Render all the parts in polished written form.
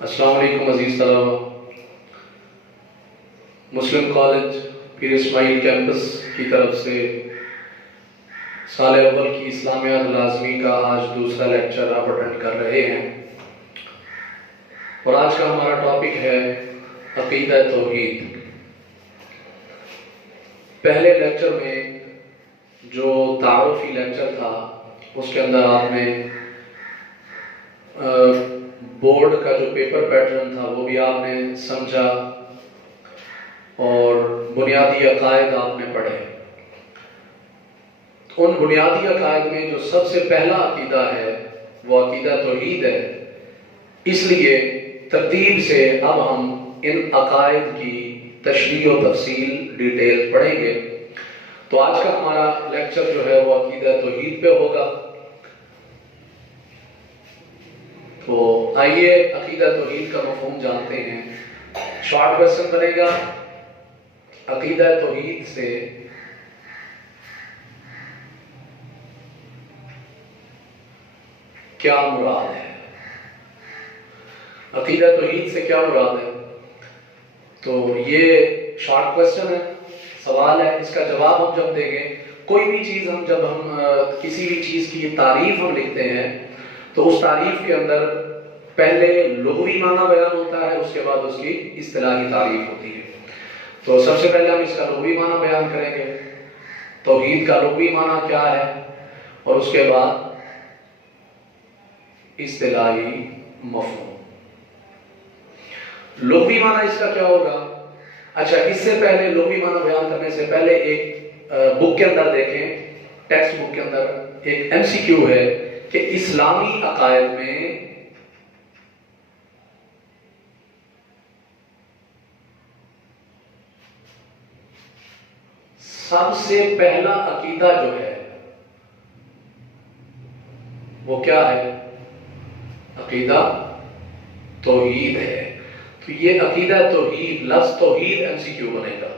السلام علیکم عزیز طلبہ. مسلم کالج پیر اسماعیل کیمپس کی طرف سے سال اول کی اسلامیات لازمی کا آج دوسرا لیکچر آپ اٹینڈ کر رہے ہیں، اور آج کا ہمارا ٹاپک ہے عقیدہ توحید. پہلے لیکچر میں جو تعارفی لیکچر تھا اس کے اندر آپ نے بورڈ کا جو پیپر پیٹرن تھا وہ بھی آپ نے سمجھا اور بنیادی عقائد آپ نے پڑھے. ان بنیادی عقائد میں جو سب سے پہلا عقیدہ ہے وہ عقیدہ توحید ہے. اس لیے ترتیب سے اب ہم ان عقائد کی تشریح و تفصیل ڈیٹیل پڑھیں گے. تو آج کا ہمارا لیکچر جو ہے وہ عقیدہ توحید پہ ہوگا. تو آئیے عقیدہ توحید کا مفہوم جانتے ہیں. شارٹ کوسچن بنے گا، عقیدہ توحید سے کیا مراد ہے؟ عقیدہ توحید سے کیا مراد ہے؟ تو یہ شارٹ کوسچن ہے، سوال ہے. اس کا جواب ہم جب دیں گے، کوئی بھی چیز جب ہم کسی بھی چیز کی تعریف ہم لکھتے ہیں تو اس تعریف کے اندر پہلے لغوی معنی بیان ہوتا ہے، اس کے بعد اس کی اصطلاحی تعریف ہوتی ہے. تو سب سے پہلے ہم اس کا لغوی معنی بیان کریں گے، توحید کا لغوی معنی کیا ہے، اور اس کے بعد اصطلاحی مفہوم. لغوی معنی اس کا کیا ہوگا؟ اچھا، اس سے پہلے لغوی معنی بیان کرنے سے پہلے ایک بک کے اندر دیکھیں، ٹیکسٹ بک کے اندر ایک ایم سی کیو ہے کہ اسلامی عقائد میں سب سے پہلا عقیدہ جو ہے وہ کیا ہے؟ عقیدہ توحید ہے. تو یہ عقیدہ توحید، لفظ توحید ایم سی کیو بنے گا.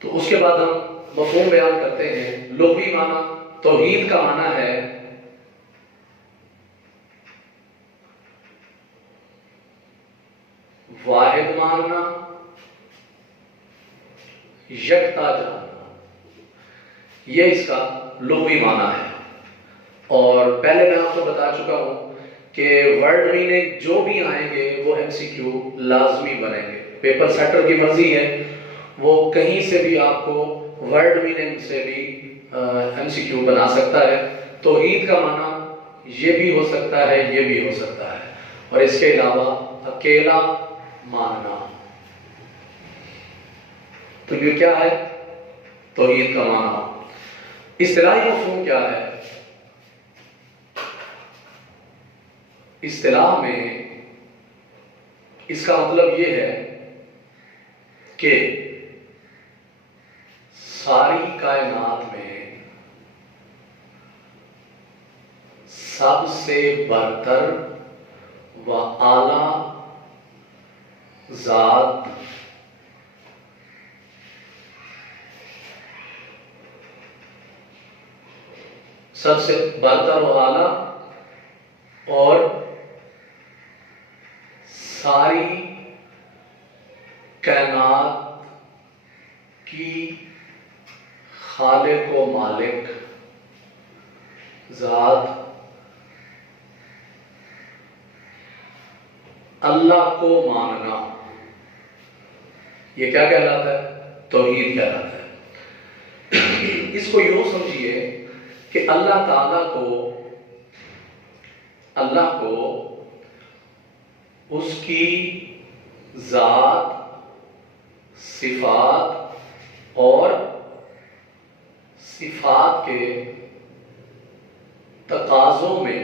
تو اس کے بعد ہم مفہوم بیان کرتے ہیں. لغوی معنی توحید کا معنی ہے واحد ماننا، یکتا جاننا. یہ اس کا لغوی معنی ہے. اور پہلے میں آپ کو بتا چکا ہوں کہ ورڈ میننگ جو بھی آئیں گے وہ ایم سی کیو لازمی بنیں گے. پیپر سیٹر کی مرضی ہے، وہ کہیں سے بھی آپ کو ورڈ میننگ سے بھی ایم سی کیو بنا سکتا ہے. توحید کا معنی یہ بھی ہو سکتا ہے، یہ بھی ہو سکتا ہے، اور اس کے علاوہ اکیلا ماننا. تو یہ کیا ہے توحید کا معنی؟ اصطلاحی مفہوم کیا ہے؟ اصطلاح میں اس کا مطلب یہ ہے کہ ساری کائنات میں سب سے برتر و اعلی ذات سب سے برتر و اعلی اور ساری کائنات کی خالق و مالک ذات اللہ کو ماننا، یہ کیا کہلاتا ہے؟ توحید کہلاتا ہے. اس کو یوں سمجھیے کہ اللہ تعالیٰ کو اس کی ذات، صفات اور صفات کے تقاضوں میں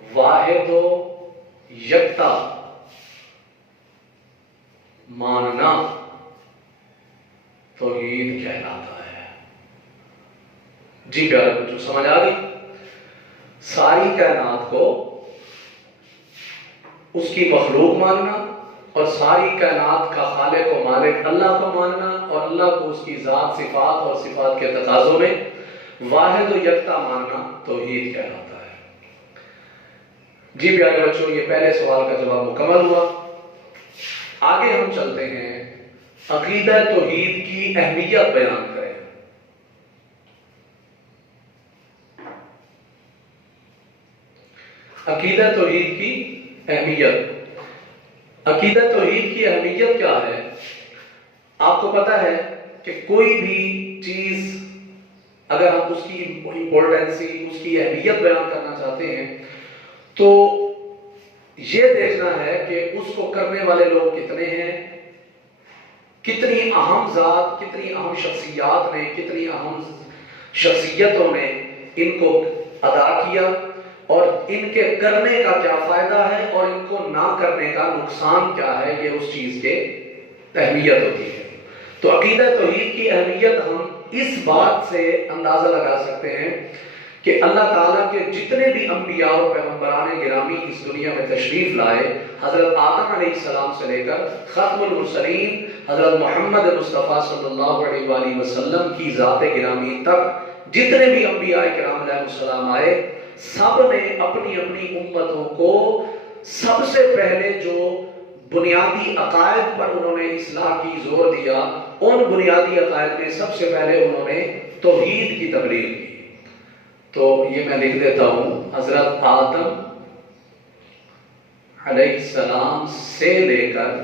واحد و یکتا ماننا توحید کہلاتا ہے. جی پیارے بچوں، سمجھ آ گئی؟ ساری کائنات کو اس کی مخلوق ماننا اور ساری کائنات کا خالق و مالک اللہ کو ماننا اور اللہ کو اس کی ذات، صفات اور صفات کے تقاضوں میں واحد و یکتا ماننا توحید کہلاتا ہے۔ جی پیارے بچوں، یہ پہلے سوال کا جواب مکمل ہوا۔ آگے ہم چلتے ہیں، عقیدہ توحید کی اہمیت بیان کریں۔ عقیدہ توحید کی اہمیت۔ عقیدہ توحید کی اہمیت کیا ہے؟ آپ کو پتا ہے کہ کوئی بھی چیز اگر ہم اس کی امپورٹنسی، اس کی اہمیت بیان کرنا چاہتے ہیں تو یہ دیکھنا ہے کہ اس کو کرنے والے لوگ کتنے ہیں، کتنی اہم ذات، کتنی اہم شخصیات نے، کتنی اہم شخصیتوں نے ان کو ادا کیا، اور ان کے کرنے کا کیا فائدہ ہے اور ان کو نہ کرنے کا نقصان کیا ہے۔ یہ اس چیز کے اہمیت ہوتی ہے۔ تو عقیدہ توحید کی اہمیت ہم اس بات سے اندازہ لگا سکتے ہیں کہ اللہ تعالیٰ کے جتنے بھی انبیاء اور پیغمبران گرامی اس دنیا میں تشریف لائے، حضرت آدم علیہ السلام سے لے کر ختم المرسلین حضرت محمد مصطفیٰ صلی اللہ علیہ وآلہ وسلم کی ذات گرامی تک جتنے بھی انبیاء کرام علیہ السلام آئے، سب نے اپنی اپنی امتوں کو سب سے پہلے جو بنیادی عقائد پر انہوں نے اصلاح کی زور دیا، ان بنیادی عقائد میں سب سے پہلے انہوں نے توحید کی تبلیغ کی۔ تو یہ میں لکھ دیتا ہوں، حضرت آدم علیہ السلام سے لے کر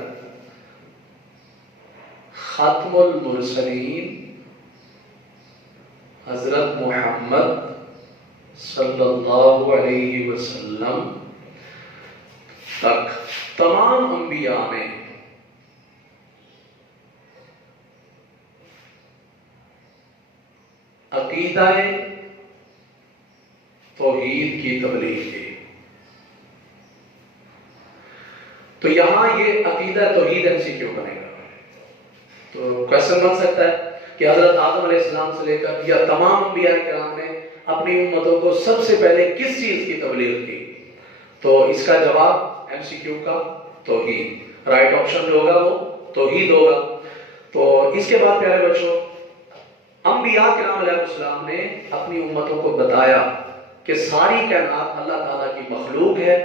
ختم المرسلین حضرت محمد صلی اللہ علیہ وسلم تک تمام انبیاء نے عقیدہ توحید کی تبلیغ کی۔ تو یہاں یہ عقیدہ توحید MCQ بنے گا۔ تو کوشچن بن سکتا ہے کہ حضرت آدم علیہ السلام سے لے کر یا تمام انبیاء کرام نے اپنی امتوں کو سب سے پہلے کس چیز کی تبلیغ کی؟ تو اس کا جواب MCQ کا توحید، رائٹ آپشن جو ہوگا وہ توحید ہوگا۔ تو اس کے بعد پیارے بچوں، انبیاء کرام علیہ السلام نے اپنی امتوں کو بتایا کہ ساری کائنات اللہ تعالیٰ کی مخلوق ہے،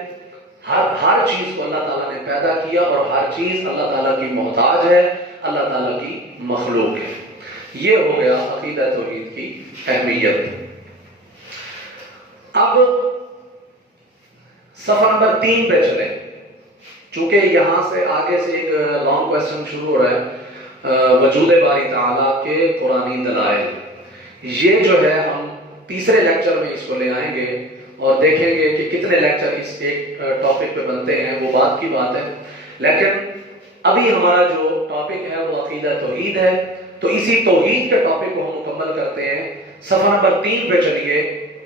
ہر چیز کو اللہ تعالیٰ نے پیدا کیا اور ہر چیز اللہ تعالیٰ کی محتاج ہے، اللہ تعالیٰ کی مخلوق ہے۔ یہ ہو گیا عقیدہ توحید کی اہمیت۔ اب صفحہ نمبر 3 پہ چلیں، چونکہ یہاں سے آگے سے ایک لانگ کویسچن شروع ہو رہا ہے، وجود باری تعالیٰ کے قرآنی دلائل۔ یہ جو ہے ہم تیسرے لیکچر میں اس کو لے آئیں گے اور دیکھیں گے کہ کتنے لیکچر اس ایک ٹاپک پہ بنتے ہیں، وہ بات کی بات ہے۔ لیکن ابھی ہمارا جو ٹاپک ہے وہ عقیدہ توحید ہے، تو اسی توحید کے ٹاپک کو ہم مکمل کرتے ہیں۔ صفحہ نمبر 3 پہ چلیے،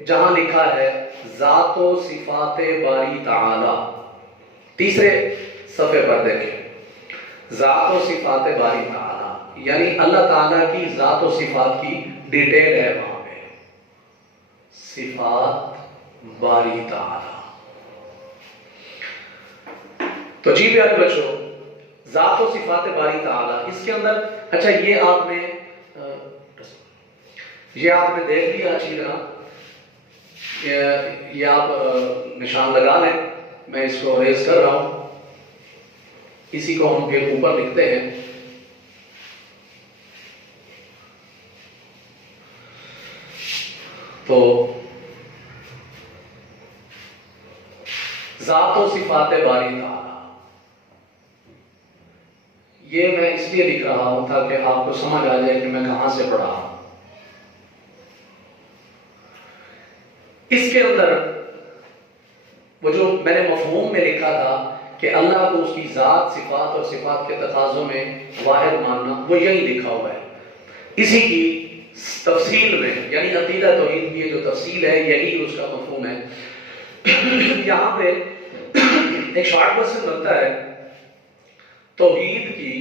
جہاں لکھا ہے ذات و صفات باری تعالی۔ تیسرے صفحے پر دیکھیں، ذات و صفات باری تعالی، یعنی اللہ تعالیٰ کی ذات و صفات کی ڈیٹیل ہے وہاں پہ، صفات باری تعالی۔ تو جی پیارے بچوں، ذات و صفات باری تعالی، اس کے اندر اچھا یہ آپ نے دیکھ لیا اچھی طرح، یہ آپ نشان لگا لیں، میں اس کو ریز کر رہا ہوں، اسی کو ہم پھر اوپر لکھتے ہیں۔ تو ذات و صفات باری تعالی، یہ میں اس لیے لکھ رہا ہوں تاکہ آپ کو سمجھ آ جائے کہ میں کہاں سے پڑھا ہوں۔ اس کے اندر وہ جو میں نے مفہوم میں لکھا تھا کہ اللہ کو اس کی ذات، صفات اور صفات کے تقاضوں میں واحد ماننا، وہ یہی لکھا ہوا ہے۔ اسی کی تفصیل میں، یعنی عقیدہ توحید کی جو تفصیل ہے، یہی اس کا مفہوم ہے۔ یہاں پہ ایک شارٹ کوسچن بنتا ہے، توحید کی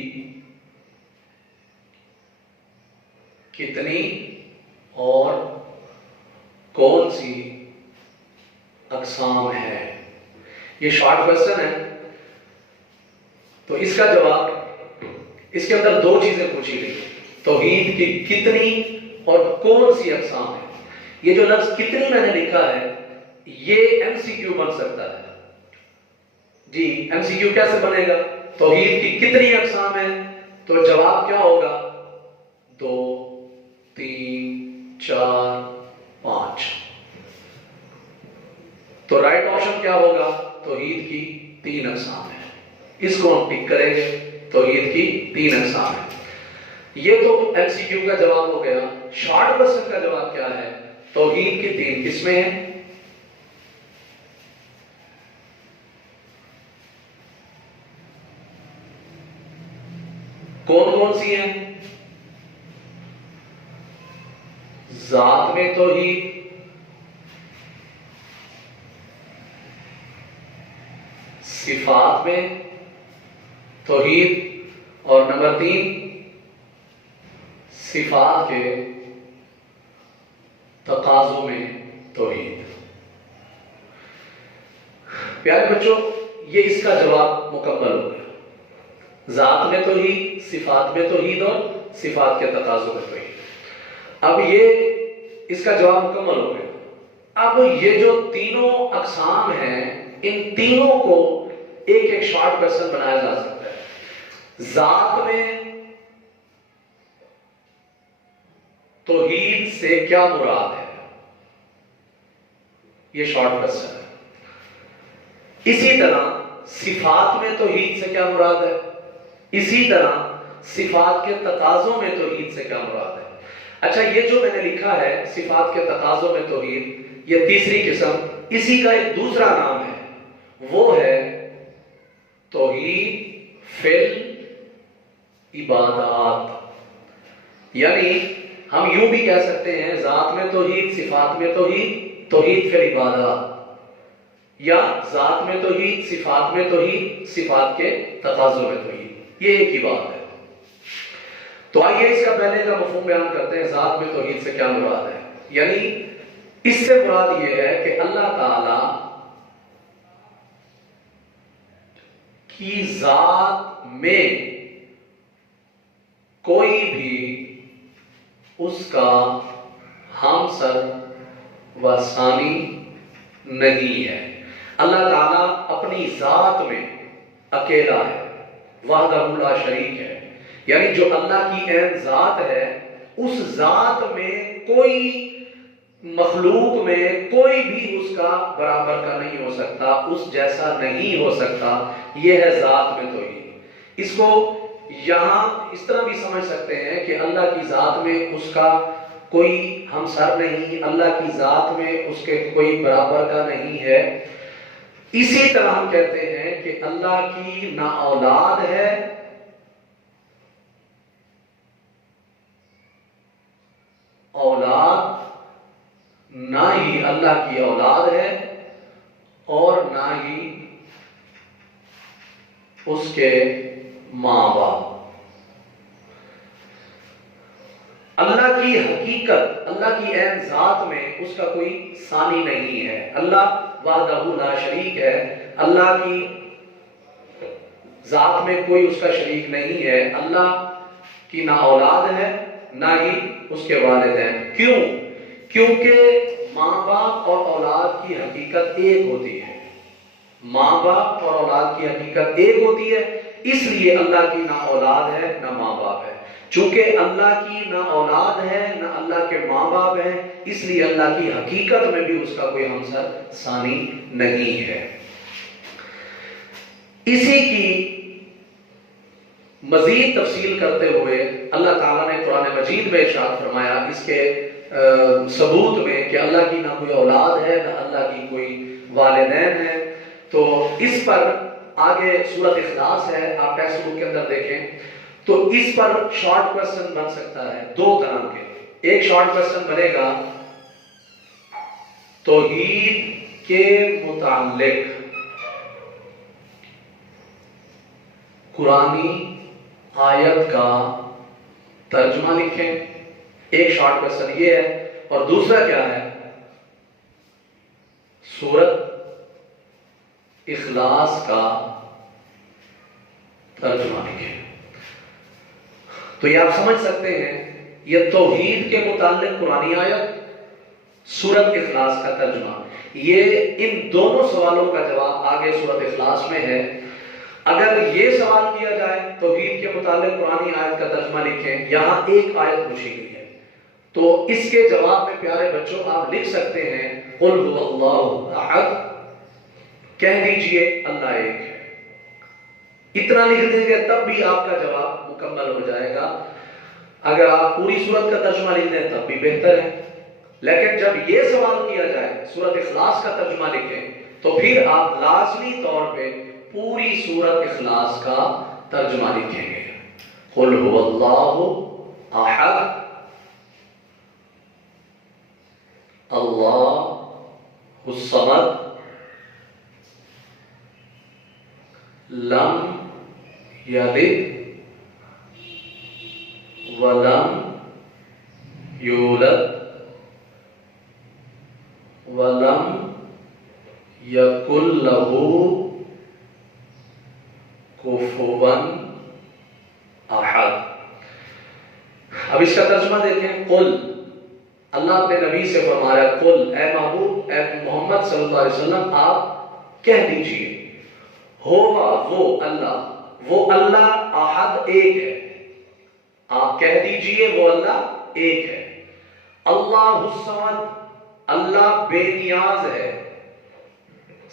کتنی اور کون سی اقسام ہے؟ یہ شارٹ کوسچن ہے۔ تو اس کا جواب، اس کے اندر دو چیزیں پوچھی گئی، توحید کی کتنی اور کون سی اقسام ہے۔ یہ جو لفظ کتنی میں نے لکھا ہے یہ ایم سی کیو بن سکتا ہے. جی ایم سی کیو کیسے بنے گا؟ توحید کی کتنی اقسام ہیں؟ تو جواب کیا ہوگا؟ 2 3 4 5. تو رائٹ آپشن کیا ہوگا؟ توحید کی 3 اقسام ہیں. اس کو ہم ٹک کریں گے. توحید کی 3 اقسام ہیں. یہ تو ایم سی کیو کا جواب ہو گیا. شارٹ کوسچن کا جواب کیا ہے؟ توحید کی 3 قسمیں ہیں. کون کون سی ہیں؟ ذات میں توحید، صفات میں توحید، اور نمبر 3 صفات کے تقاضوں میں توحید. پیارے بچوں یہ اس کا جواب مکمل ہو گیا. ذات میں توحید، صفات میں توحید اور صفات کے تقاضوں میں توحید. اب یہ اس کا جواب مکمل ہو گیا. اب یہ جو تینوں اقسام ہیں ان تینوں کو ایک ایک شارٹ کوسچن بنایا جا سکتا ہے. ذات میں توحید سے کیا مراد ہے؟ یہ شارٹ کوسچن ہے. اسی طرح صفات میں توحید سے کیا مراد ہے؟ اسی طرح صفات کے تقاضوں میں توحید سے کیا مراد ہے؟ اچھا یہ جو میں نے لکھا ہے صفات کے تقاضوں میں توحید، یہ تیسری قسم. اسی کا ایک دوسرا نام ہے، وہ ہے توحید فی العبادات. یعنی ہم یوں بھی کہہ سکتے ہیں ذات میں توحید، صفات میں توحید، توحید فی العبادات، یا ذات میں توحید، صفات میں توحید، صفات کے تقاضوں میں توحید. یہ ایک ہی بات ہے. تو آئیے اس کا پہلے کا مفہوم بیان کرتے ہیں. ذات میں توحید سے کیا مراد ہے؟ یعنی اس سے مراد یہ ہے کہ اللہ تعالی کی ذات میں کوئی بھی اس کا ہمسر و ثانی نہیں ہے. اللہ تعالیٰ اپنی ذات میں اکیلا ہے، وحدہ لا شریک ہے. یعنی جو اللہ کی عین ذات ہے اس ذات میں کوئی مخلوق میں کوئی بھی اس کا برابر کا نہیں ہو سکتا، اس جیسا نہیں ہو سکتا. یہ ہے ذات میں توحید. اس کو یہاں اس طرح بھی سمجھ سکتے ہیں کہ اللہ کی ذات میں اس کا کوئی ہمسر نہیں، اللہ کی ذات میں اس کے کوئی برابر کا نہیں ہے. اسی طرح ہم کہتے ہیں کہ اللہ کی نہ اولاد ہے نہ ہی اللہ کی اولاد ہے، اور نہ ہی اس کے ماں باپ. اللہ کی حقیقت، اللہ کی عین ذات میں اس کا کوئی ثانی نہیں ہے. اللہ وحدہ لا شریک ہے. اللہ کی ذات میں کوئی اس کا شریک نہیں ہے. اللہ کی نہ اولاد ہے نہ ہی اس کے والدین. کیوں؟ کیونکہ ماں باپ اور اولاد کی حقیقت ایک ہوتی ہے. ماں باپ اور اولاد کی حقیقت ایک ہوتی ہے، اس لیے اللہ کی نہ اولاد ہے نہ ماں باپ ہے. چونکہ اللہ کی نہ اولاد ہے نہ اللہ کے ماں باپ ہیں، اس لیے اللہ کی حقیقت میں بھی اس کا کوئی ہمسر ثانی نہیں ہے. اسی کی مزید تفصیل کرتے ہوئے اللہ تعالیٰ نے قرآن مجید میں ارشاد فرمایا اس کے ثبوت میں کہ اللہ کی نہ کوئی اولاد ہے نہ اللہ کی کوئی والدین ہے. تو اس پر آگے سورۃ اخلاص ہے، آپ ٹیکسٹ بک کے اندر دیکھیں تو اس پر شارٹ کوسچن بن سکتا ہے 2 طرح کے. ایک شارٹ کوسچن بنے گا توحید کے متعلق قرآنی آیت کا ترجمہ لکھیں. ایک شارٹ کوسچن یہ ہے. اور دوسرا کیا ہے؟ سورۃ اخلاص کا ترجمہ لکھیں. تو یہ آپ سمجھ سکتے ہیں یہ توحید کے متعلق قرآنی آیت، سورت اخلاص کا ترجمہ، یہ ان دونوں سوالوں کا جواب آگے سورت اخلاص میں ہے۔ اگر یہ سوال کیا جائے توحید کے متعلق پرانی آیت کا ترجمہ لکھیں، یہاں ایک آیت پوچھی گئی ہے، تو اس کے جواب میں پیارے بچوں آپ لکھ سکتے ہیں قل هو اللہ احد، کہہ دیجئے اللہ ایک ہے۔ اتنا لکھ دیں گے تب بھی آپ کا جواب مکمل ہو جائے گا۔ اگر آپ پوری سورت کا ترجمہ لکھ دیں تب بھی بہتر ہے، لیکن جب یہ سوال کیا جائے سورت اخلاص کا ترجمہ لکھیں تو پھر آپ لازمی طور پہ پوری سورت اخلاص کا ترجمہ لکھیں گے۔ قل هو اللہ احد اللہ الصمد لم یلد ولم یولد ولم یکن لہ کفوا احد۔ اب اس کا ترجمہ دیکھیں۔ قل، اللہ اپنے نبی سے فرما رہا ہے، قل اے محبوب، اے محمد صلی اللہ علیہ وسلم آپ کہہ دیجئے، ہوا وہ اللہ احد ایک ہے، آپ کہہ دیجئے وہ اللہ ایک ہے۔ اللہ الصمد، اللہ بے نیاز ہے،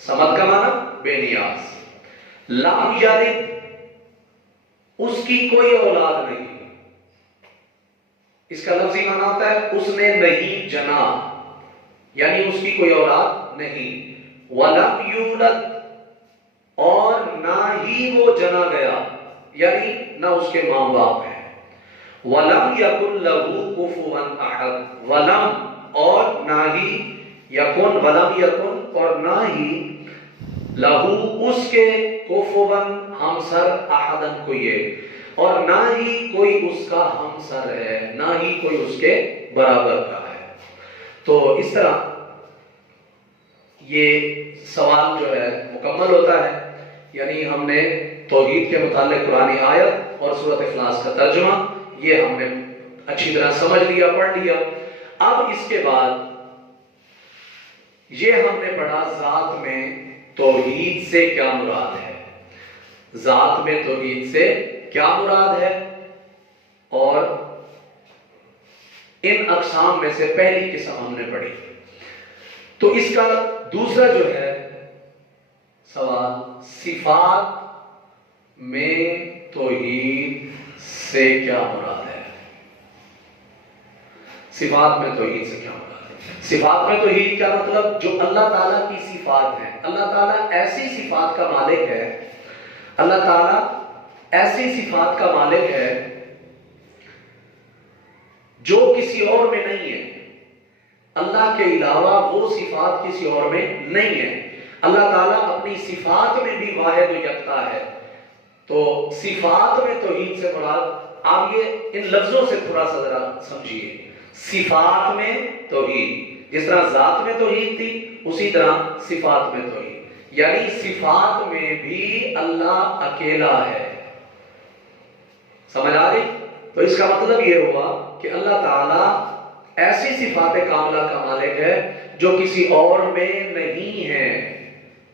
صمد کا معنی بے نیاز۔ لم یلد، اس کی کوئی اولاد نہیں، اس کا لفظی معنی ہوتا ہے اس نے نہیں جنا، یعنی اس کی کوئی اولاد نہیں۔ ولم یولد، اور نہ ہی وہ جنا گیا، یعنی نہ اس کے ماں باپ ہیں۔ ولم یکن لہ کفوا احد، ولم اور نہ ہی، یکن ولم یکن اور نہ ہی، لہو اس کے، کفوا ہمسر، احدن کوئی ایک، اور نہ ہی کوئی اس کا ہمسر ہے، نہ ہی کوئی اس کے برابر کا ہے۔ تو اس طرح یہ سوال جو ہے مکمل ہوتا ہے، یعنی ہم نے توحید کے متعلق قرآنی آیت اور سورۃ اخلاص کا ترجمہ یہ ہم نے اچھی طرح سمجھ لیا، پڑھ لیا۔ اب اس کے بعد یہ ہم نے پڑھا ذات میں توحید سے کیا مراد ہے، ذات میں توحید سے کیا مراد ہے، اور ان اقسام میں سے پہلی قسم ہم نے پڑھی۔ تو اس کا دوسرا جو ہے سوال، صفات میں توحید سے کیا مراد ہے، صفات میں توحید سے کیا مراد ہے؟ صفات میں توحید کیا مطلب؟ جو اللہ تعالیٰ کی صفات ہیں، اللہ تعالیٰ ایسی صفات کا مالک ہے، اللہ تعالیٰ ایسی صفات کا مالک ہے جو کسی اور میں نہیں ہے، اللہ کے علاوہ وہ صفات کسی اور میں نہیں ہے۔ اللہ تعالیٰ اپنی صفات میں بھی واحد و یکتا ہے۔ تو صفات میں توحید سے مراد، آپ یہ ان لفظوں سے تھوڑا سا ذرا سمجھیے، صفات میں توحید، جس طرح ذات میں توحید تھی اسی طرح صفات میں توحید، یعنی صفات میں بھی اللہ اکیلا ہے۔ سمجھ آ رہی؟ تو اس کا مطلب یہ ہوا کہ اللہ تعالیٰ ایسی صفات کاملہ کا مالک ہے جو کسی اور میں نہیں ہے،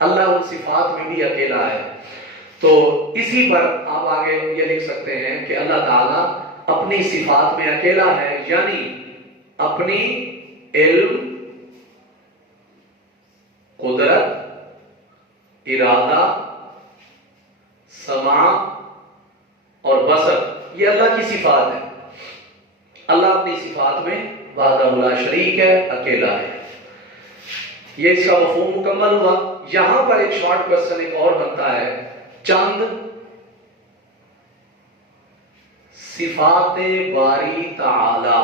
اللہ ان صفات میں بھی اکیلا ہے۔ تو اسی پر آپ آگے یہ لکھ سکتے ہیں کہ اللہ تعالیٰ اپنی صفات میں اکیلا ہے، یعنی اپنی علم، قدرت، ارادہ، سماع اور بصر، یہ اللہ کی صفات ہے۔ اللہ اپنی صفات میں وحدہ لا شریک ہے، اکیلا ہے۔ یہ اس کا مفہوم مکمل ہوا۔ یہاں پر ایک شارٹ کوسچن ایک اور بنتا ہے، چند صفات باری تعالی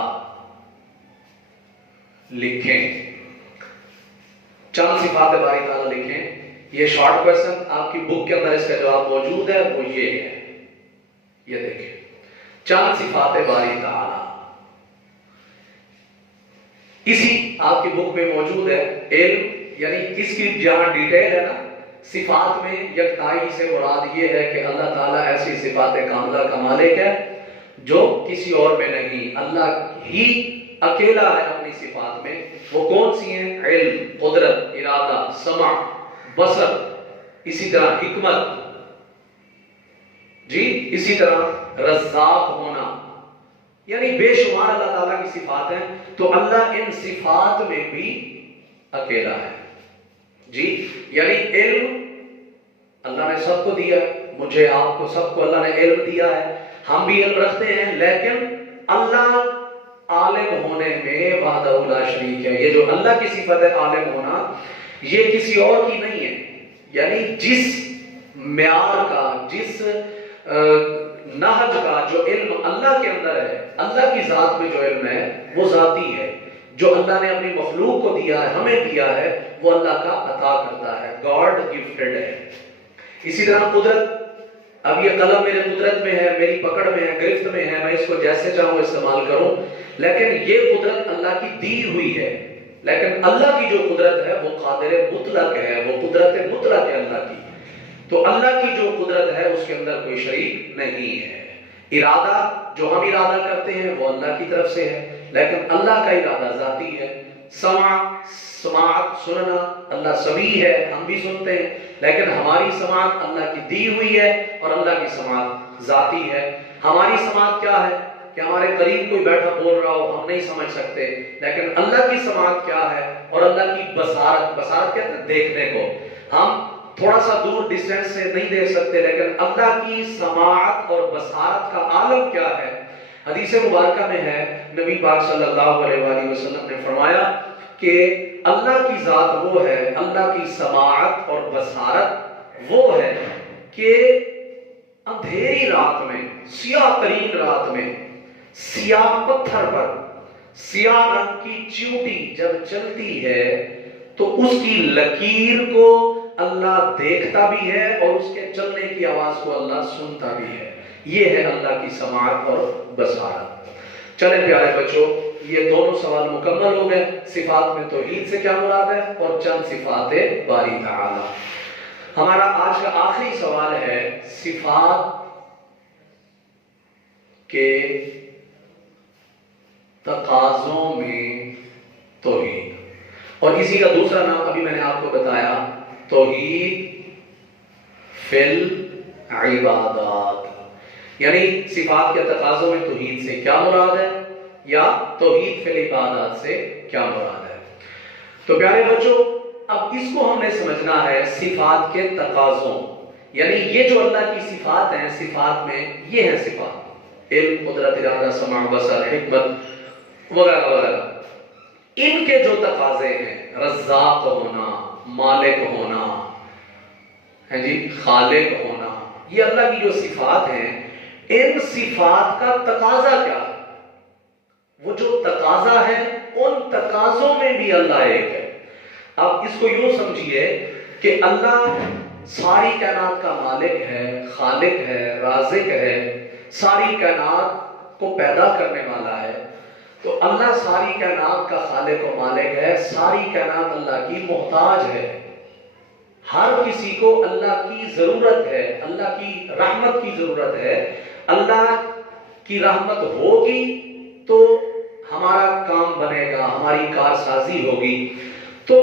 لکھیں، چند صفات باری تعالی لکھیں۔ یہ شارٹ کوسچن آپ کی بک کے اندر اس کا جواب موجود ہے، وہ یہ ہے، یہ دیکھیں، چند صفات باری تعالی، اسی آپ کی بک میں موجود ہے۔ علم، یعنی اس کی جہاں ڈیٹیل ہے نا، صفات میں یکتائی سے مراد یہ ہے کہ اللہ تعالیٰ ایسی صفات کاملہ کا مالک ہے جو کسی اور میں نہیں، اللہ ہی اکیلا ہے اپنی صفات میں، وہ کون سی ہیں؟ علم، قدرت، ارادہ، سمع، بصر، اسی طرح حکمت، جی اسی طرح رزاق ہونا، یعنی بے شمار اللہ تعالیٰ کی صفات ہیں. تو اللہ ان صفات میں بھی اکیلا ہے. جی یعنی علم اللہ نے سب کو دیا ہے، مجھے آپ کو سب کو اللہ نے علم دیا ہے، ہم بھی علم رکھتے ہیں، لیکن اللہ عالم ہونے میں وحدہ لا شریک ہے. یہ جو اللہ کی صفت ہے عالم ہونا، یہ کسی اور کی نہیں ہے. یعنی جس معیار کا، جس نہج کا جو علم اللہ کے اندر ہے، اللہ کی ذات میں جو علم ہے وہ ذاتی ہے. جو اللہ نے اپنی مخلوق کو دیا ہے، ہمیں دیا ہے، وہ اللہ کا عطا کرتا ہے، گاڈ گفٹڈ ہے. اسی طرح قدرت، اب یہ قلم میرے قدرت میں ہے، میری پکڑ میں ہے، گرفت میں ہے، میں اس کو جیسے چاہوں استعمال کروں، لیکن یہ قدرت اللہ کی دی ہوئی ہے. لیکن اللہ کی جو قدرت ہے وہ قادر مطلق ہے، وہ قدرت مطلق ہے اللہ کی. تو اللہ کی جو قدرت ہے اس کے اندر کوئی شریک نہیں ہے. ارادہ جو ہم ارادہ کرتے ہیں وہ اللہ کی طرف سے ہے، لیکن اللہ کا ارادہ ذاتی ہے. سماعت سننا، اللہ سمیع ہے، ہم بھی سنتے ہیں، لیکن ہماری سماعت اللہ کی دی ہوئی ہے اور اللہ کی سماعت ذاتی ہے. ہماری سماعت کیا ہے کہ ہمارے قریب کوئی بیٹھا بول رہا ہو ہم نہیں سمجھ سکتے، لیکن اللہ کی سماعت کیا ہے؟ اور اللہ کی بصارت، بصارت کہتے ہیں دیکھنے کو، ہم تھوڑا سا دور ڈسٹینس سے نہیں دیکھ سکتے، لیکن اللہ کی سماعت اور بصارت کا عالم کیا ہے؟ حدیث مبارکہ میں ہے، نبی پاک صلی اللہ علیہ وآلہ وسلم نے فرمایا کہ اللہ کی ذات وہ ہے، اللہ کی سماعت اور بصارت وہ ہے کہ اندھیری رات میں، سیاہ ترین رات میں، سیاہ پتھر پر سیاہ رنگ کی چیونٹی جب چلتی ہے تو اس کی لکیر کو اللہ دیکھتا بھی ہے اور اس کے چلنے کی آواز کو اللہ سنتا بھی ہے. یہ ہے اللہ کی سماعت اور بصارت. چلیں پیارے بچوں، یہ دونوں سوال مکمل ہو گئے. صفات میں توحید سے کیا مراد ہے اور چند صفات باری تعالی. ہمارا آج کا آخری سوال ہے صفات کے تقاضوں میں توحید، اور اسی کا دوسرا نام ابھی میں نے آپ کو بتایا، توحید فی العبادات. یعنی صفات کے تقاضوں میں توحید سے کیا مراد ہے یا توحید فی العبادات سے کیا مراد ہے. تو پیارے بچوں، اب اس کو ہم نے سمجھنا ہے صفات کے تقاضوں، یعنی یہ جو اللہ کی صفات ہیں، صفات میں یہ ہیں صفات علم، قدرت، ارادہ، سمع، بصر، حکمت وغیرہ وغیرہ. ان کے جو تقاضے ہیں، رزاق ہونا، مالک ہونا، ہے جی خالق ہونا، یہ اللہ کی جو صفات ہیں، ان صفات کا تقاضا کیا ہے؟ وہ جو تقاضا ہے ان تقاضوں میں بھی اللہ ایک ہے. اب اس کو یوں سمجھیے کہ اللہ ساری کائنات کا مالک ہے، خالق ہے، رازق ہے، ساری کائنات کو پیدا کرنے والا ہے. تو اللہ ساری کائنات کا خالق و مالک ہے، ساری کائنات اللہ کی محتاج ہے. ہر کسی کو اللہ کی ضرورت ہے، اللہ کی رحمت کی ضرورت ہے. اللہ کی رحمت ہوگی تو ہمارا کام بنے گا، ہماری کارسازی ہوگی. تو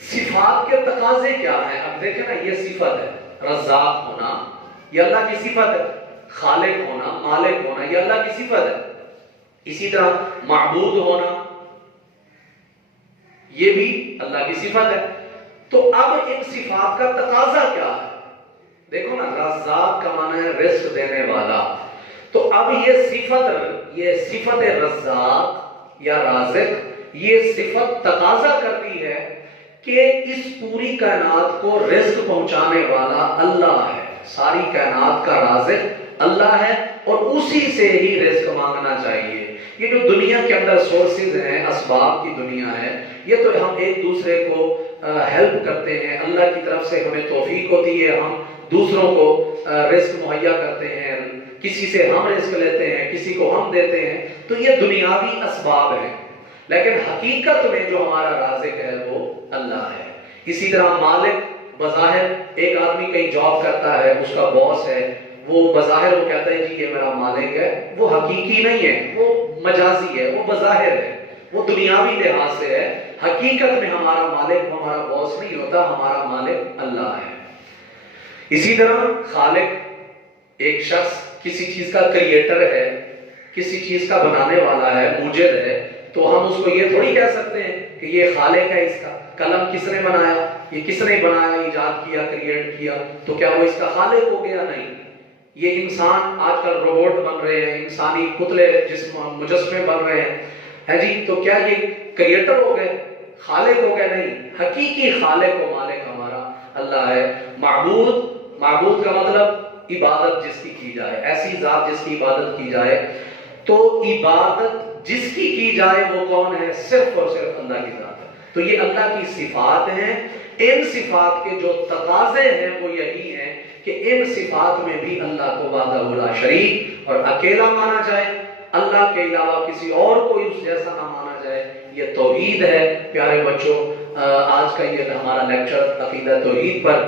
صفات کے تقاضے کیا ہیں؟ اب دیکھیں نا، یہ صفت ہے رزاق ہونا، یہ اللہ کی صفت ہے. خالق ہونا، مالک ہونا، یہ اللہ کی صفت ہے. اسی طرح معبود ہونا، یہ بھی اللہ کی صفت ہے. تو اب ان صفات کا تقاضا کیا ہے؟ دیکھو نا، رزاق کا معنی ہے رزق دینے والا. تو اب یہ صفت رزاق یا رازق، یہ صفت تقاضا کرتی ہے کہ اس پوری کائنات کو رزق پہنچانے والا اللہ ہے. ساری کائنات کا رازق اللہ ہے اور اسی سے ہی رزق مانگنا چاہیے. یہ جو دنیا کے اندر سورسز ہیں، اسباب کی دنیا ہے، یہ تو ہم ایک دوسرے کو ہیلپ کرتے ہیں، اللہ کی طرف سے ہمیں توفیق ہوتی ہے، ہم دوسروں کو رزق مہیا کرتے ہیں، کسی سے ہم رزق لیتے ہیں، کسی کو ہم دیتے ہیں. تو یہ دنیاوی اسباب ہیں، لیکن حقیقت میں جو ہمارا رازق ہے وہ اللہ ہے. اسی طرح مالک، بظاہر ایک آدمی کہیں جاب کرتا ہے، اس کا باس ہے، وہ بظاہر وہ کہتا ہے جی یہ میرا مالک ہے، وہ حقیقی نہیں ہے، وہ مجازی ہے، وہ بظاہر ہے، وہ دنیاوی لحاظ سے ہے۔ حقیقت میں ہمارا مالک ہمارا باس نہیں ہوتا، ہمارا مالک اللہ ہے۔ اسی طرح خالق ایک شخص کسی چیز کا کریٹر ہے، کسی چیز کا بنانے والا ہے، موجد ہے، تو ہم اس کو یہ تھوڑی کہہ سکتے ہیں کہ یہ خالق ہے۔ اس کا قلم کس نے بنایا، یہ کس نے بنایا، ایجاد کیا، کریٹ کیا، تو کیا وہ اس کا خالق ہو گیا؟ نہیں۔ یہ انسان آج کل روبوٹ بن رہے ہیں، انسانی پتلے جسم مجسمے بن رہے ہیں، ہے جی، تو کیا یہ کریٹر ہو گئے، خالق ہو گئے؟ نہیں۔ حقیقی خالق و مالک ہمارا اللہ ہے۔ معبود کا مطلب عبادت جس کی جائے، ایسی ذات جس کی عبادت کی جائے۔ تو عبادت جس کی جائے وہ کون ہے؟ صرف اور صرف اللہ کی ذات ہے۔ تو یہ اللہ کی صفات ہیں۔ ان صفات کے جو تقاضے ہیں وہ یہی ہیں کہ ان صفات میں بھی اللہ کو وحدہ لا شریک اور اکیلا مانا جائے، اللہ کے علاوہ کسی اور کو اس جیسا نہ مانا جائے۔ یہ توحید ہے۔ پیارے بچوں، آج کا یہ ہمارا لیکچر عقیدہ توحید پر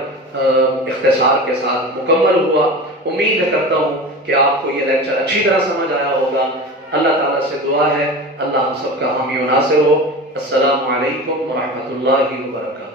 اختصار کے ساتھ مکمل ہوا۔ امید کرتا ہوں کہ آپ کو یہ لیکچر اچھی طرح سمجھ آیا ہوگا۔ اللہ تعالیٰ سے دعا ہے اللہ ہم سب کا حامی و ناصر ہو۔ السلام علیکم ورحمۃ اللہ وبرکاتہ۔